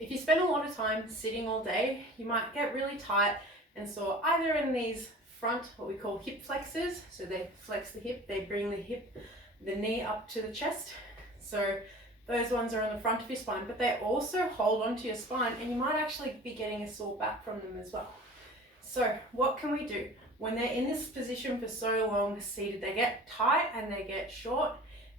If you spend a lot of time sitting all day, you might get really tight and sore either in these front, what we call hip flexors. So they flex the hip, they bring the knee up to the chest. So those ones are on the front of your spine, but they also hold onto your spine and you might actually be getting a sore back from them as well. So what can we do? When they're in this position for so long seated, they get tight and they get short,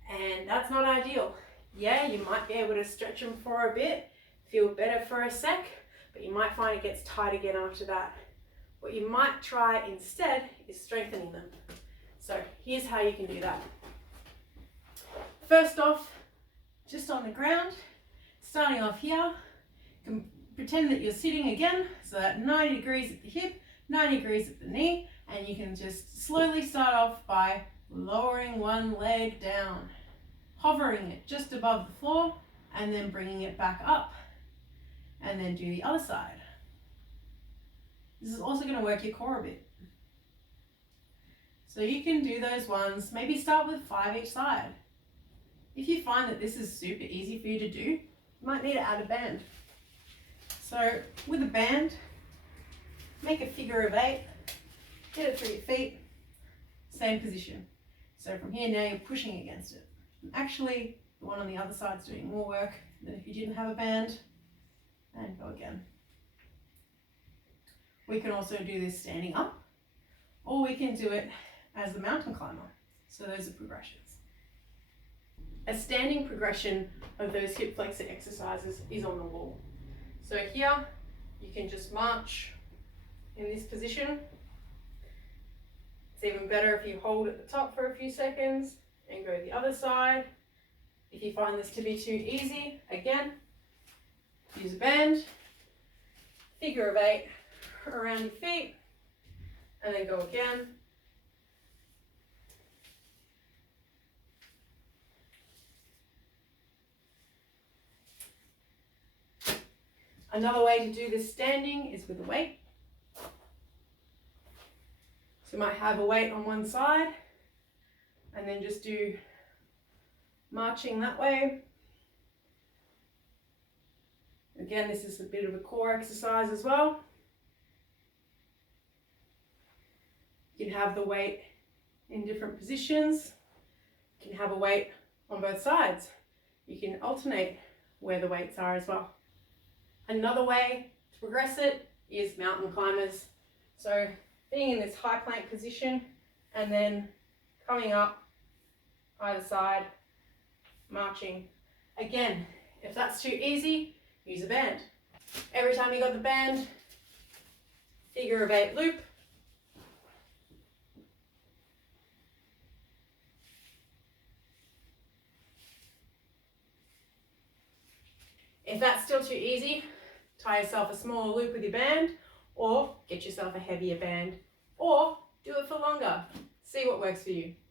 and that's not ideal. Yeah, you might be able to stretch them for a bit, feel better for a sec, but you might find it gets tight again after that. What you might try instead is strengthening them. So here's how you can do that. First off, just on the ground, starting off here, you can pretend that you're sitting again, so that 90 degrees at the hip, 90 degrees at the knee, and you can just slowly start off by lowering one leg down, hovering it just above the floor, and then bringing it back up, and then do the other side. This is also going to work your core a bit. So you can do those ones, maybe start with 5 each side. If you find that this is super easy for you to do, you might need to add a band. So with a band, make a figure of 8, get it through your feet, same position. So from here now you're pushing against it. And actually, the one on the other side is doing more work than if you didn't have a band. And go again. We can also do this standing up, or we can do it as the mountain climber. So those are progressions. A standing progression of those hip flexor exercises is on the wall. So here, you can just march in this position. It's even better if you hold at the top for a few seconds and go the other side. If you find this to be too easy, again, use a band, figure of 8 around your feet, and then go again. Another way to do this standing is with a weight. So you might have a weight on one side and then just do marching that way. Again, this is a bit of a core exercise as well. You can have the weight in different positions. You can have a weight on both sides. You can alternate where the weights are as well. Another way to progress it is mountain climbers. So being in this high plank position and then coming up either side, marching. Again, if that's too easy, use a band. Every time you got the band, figure of 8 loop. If that's still too easy, tie yourself a smaller loop with your band, or get yourself a heavier band, or do it for longer. See what works for you.